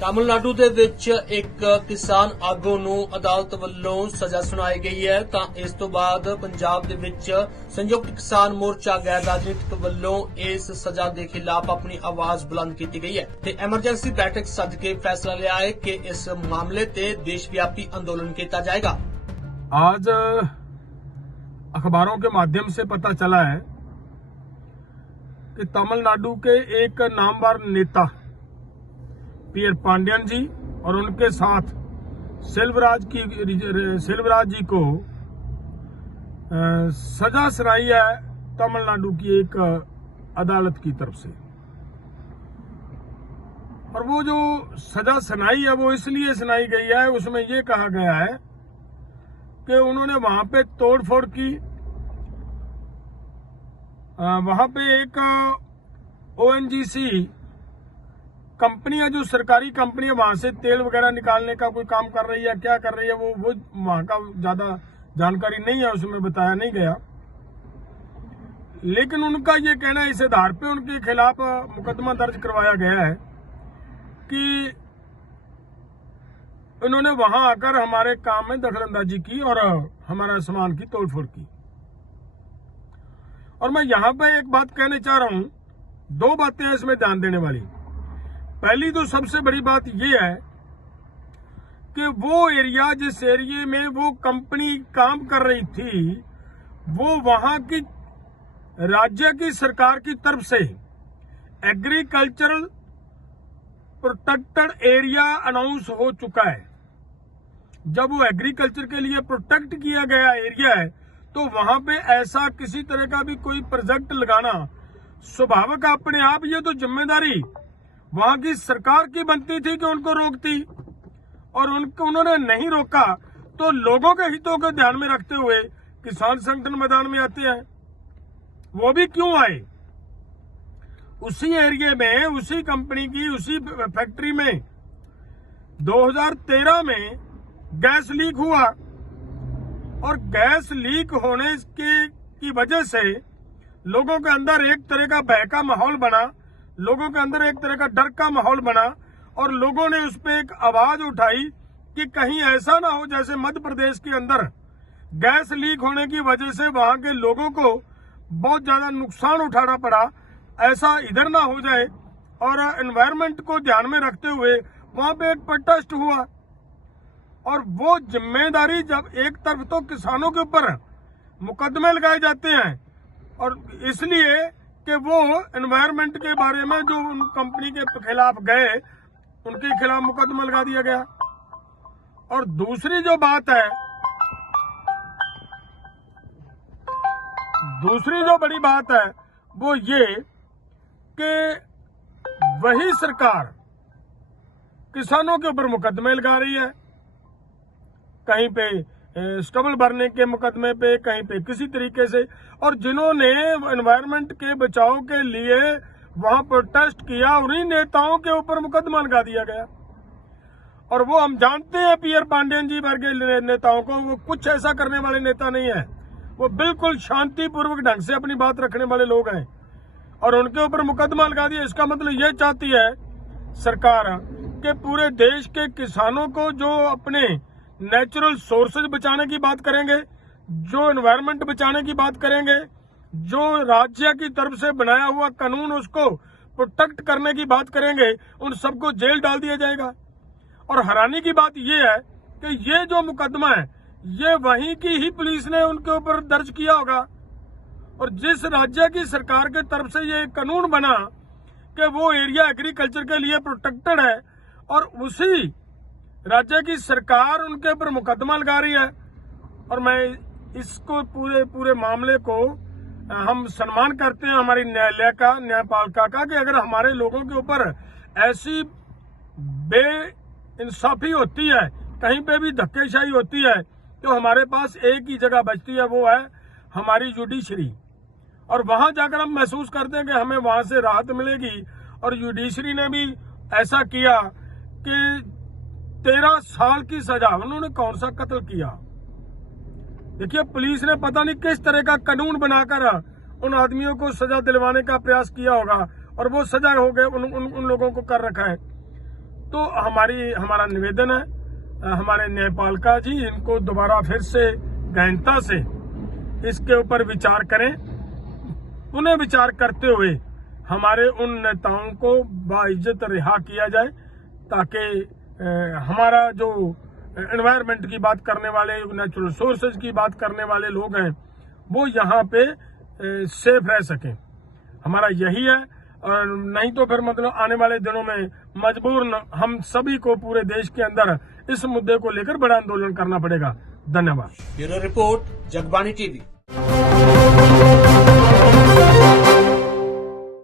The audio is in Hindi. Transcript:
तमिलनाडु ਦੇ ਵਿੱਚ ਇੱਕ ਕਿਸਾਨ ਆਗੂ ਨੂੰ ਅਦਾਲਤ ਵੱਲੋਂ ਸਜ਼ਾ ਸੁਣਾਈ ਗਈ ਹੈ ਤਾਂ ਇਸ ਤੋਂ ਬਾਅਦ ਪੰਜਾਬ ਦੇ ਵਿੱਚ ਸੰਯੁਕਤ ਕਿਸਾਨ ਮੋਰਚਾ ਗੈਰ ਰਾਜਨੀਤਿਕ ਵੱਲੋਂ ਇਸ ਸਜ਼ਾ ਦੇ ਖਿਲਾਫ ਆਪਣੀ ਆਵਾਜ਼ ਬੁਲੰਦ ਕੀਤੀ ਗਈ ਹੈ ਤੇ ਐਮਰਜੈਂਸੀ बैठक सद के फैसला लिया है कि इस मामले ते देशव्यापी आंदोलन किया जाएगा। आज अखबारों के माध्यम से पता चला है कि तमिलनाडु के एक नामवर नेता पीयर पांडियन जी और उनके साथ सेल्वराज जी को सजा सुनाई है तमिलनाडु की एक अदालत की तरफ से। और वो जो सजा सुनाई है वो इसलिए सुनाई गई है, उसमें ये कहा गया है कि उन्होंने वहां पे तोड़फोड़ की, वहां पे एक ONGC कंपनी है जो सरकारी कंपनी है, वहां से तेल वगैरह निकालने का कोई काम कर रही है, क्या कर रही है वो वहां का ज्यादा जानकारी नहीं है, उसमें बताया नहीं गया। लेकिन उनका ये कहना है, इस आधार पे उनके खिलाफ मुकदमा दर्ज करवाया गया है कि उन्होंने वहां आकर हमारे काम में दखलंदाजी की और हमारा सामान की तोड़फोड़ की। और मैं यहां पे एक बात कहना चाह रहा हूं, दो बातें हैं इसमें ध्यान देने वाली। पहली तो सबसे बड़ी बात यह है कि वो एरिया, जिस एरिया में वो कंपनी काम कर रही थी, वो वहां की राज्य की सरकार की तरफ से एग्रीकल्चरल प्रोटेक्टेड एरिया अनाउंस हो चुका है। जब वो एग्रीकल्चर के लिए प्रोटेक्ट किया गया एरिया है तो वहां पे ऐसा किसी तरह का भी कोई प्रोजेक्ट लगाना स्वाभाविक अपने आप, ये तो जिम्मेदारी वहां की सरकार की बनती थी कि उनको रोकती, और उन्होंने नहीं रोका तो लोगों के हितों को ध्यान में रखते हुए किसान संगठन मैदान में आते हैं। वो भी क्यों आए? उसी एरिया में, उसी कंपनी की, उसी फैक्ट्री में 2013 में गैस लीक हुआ, और गैस लीक होने की वजह से लोगों के अंदर एक तरह का भय का माहौल बना, लोगों के अंदर एक तरह का डर का माहौल बना, और लोगों ने उस पर एक आवाज उठाई कि कहीं ऐसा ना हो जैसे मध्य प्रदेश के अंदर गैस लीक होने की वजह से वहां के लोगों को बहुत ज्यादा नुकसान उठाना पड़ा, ऐसा इधर ना हो जाए। और एनवायरनमेंट को ध्यान में रखते हुए वहां पे एक प्रोटेस्ट हुआ, और वो जिम्मेदारी जब एक तरफ तो किसानों के ऊपर मुकदमे लगाए जाते हैं, और इसलिए कि वो एनवायरनमेंट के बारे में जो उन कंपनी के खिलाफ गए उनके खिलाफ मुकदमा लगा दिया गया। और दूसरी जो बड़ी बात है वो ये कि वही सरकार किसानों के ऊपर मुकदमे लगा रही है, कहीं पे स्टबल भरने के मुकदमे पे, कहीं पे किसी तरीके से, और जिन्होंने एनवायरनमेंट के बचाव के लिए वहां प्रोटेस्ट किया उन्हीं नेताओं के ऊपर मुकदमा लगा दिया गया। और वो हम जानते हैं पीयर पांडियन जी वर्ग के नेताओं को, वो कुछ ऐसा करने वाले नेता नहीं है, वो बिल्कुल शांतिपूर्वक ढंग से अपनी बात रखने वाले लोग हैं, और उनके ऊपर मुकदमा लगा दिया। इसका मतलब ये चाहती है सरकार कि पूरे देश के किसानों को जो अपने नेचुरल सोर्सेज बचाने की बात करेंगे, जो एनवायरनमेंट बचाने की बात करेंगे, जो राज्य की तरफ से बनाया हुआ कानून उसको प्रोटेक्ट करने की बात करेंगे, उन सबको जेल डाल दिया जाएगा। और हैरानी की बात यह है कि ये जो मुकदमा है ये वहीं की ही पुलिस ने उनके ऊपर दर्ज किया होगा, और जिस राज्य की सरकार के तरफ से ये कानून बना कि वो एरिया एग्रीकल्चर के लिए प्रोटेक्टेड है, और उसी राज्य की सरकार उनके ऊपर मुकदमा लगा रही है। और मैं इसको पूरे मामले को हम सम्मान करते हैं हमारी न्यायपालिका का, कि अगर हमारे लोगों के ऊपर ऐसी बेइंसाफी होती है, कहीं पे भी धक्केशाही होती है, तो हमारे पास एक ही जगह बचती है, वो है हमारी जुडिशरी। और वहां जाकर हम महसूस करते हैं कि हमें वहां से राहत मिलेगी। और जुडिशरी ने भी ऐसा किया कि 13 साल की सजा, उन्होंने कौन सा कत्ल किया? देखिए, पुलिस ने पता नहीं किस तरह का कानून बनाकर उन आदमियों को सजा दिलवाने का प्रयास किया होगा, और वो सजा हो गए उन लोगों को कर रखा है। तो हमारा निवेदन है हमारे न्यायपालिका जी इनको दोबारा फिर से गहनता से इसके ऊपर विचार करें, पुनः विचार करते हुए हमारे उन नेताओं को बाइज्जत रिहा किया जाए, ताकि हमारा जो एनवायरनमेंट की बात करने वाले, नेचुरल सोर्सेज की बात करने वाले लोग हैं वो यहाँ पे सेफ रह सकें। हमारा यही है, और नहीं तो फिर मतलब आने वाले दिनों में मजबूरन हम सभी को पूरे देश के अंदर इस मुद्दे को लेकर बड़ा आंदोलन करना पड़ेगा। धन्यवाद। Bureau report, Jagbani TV.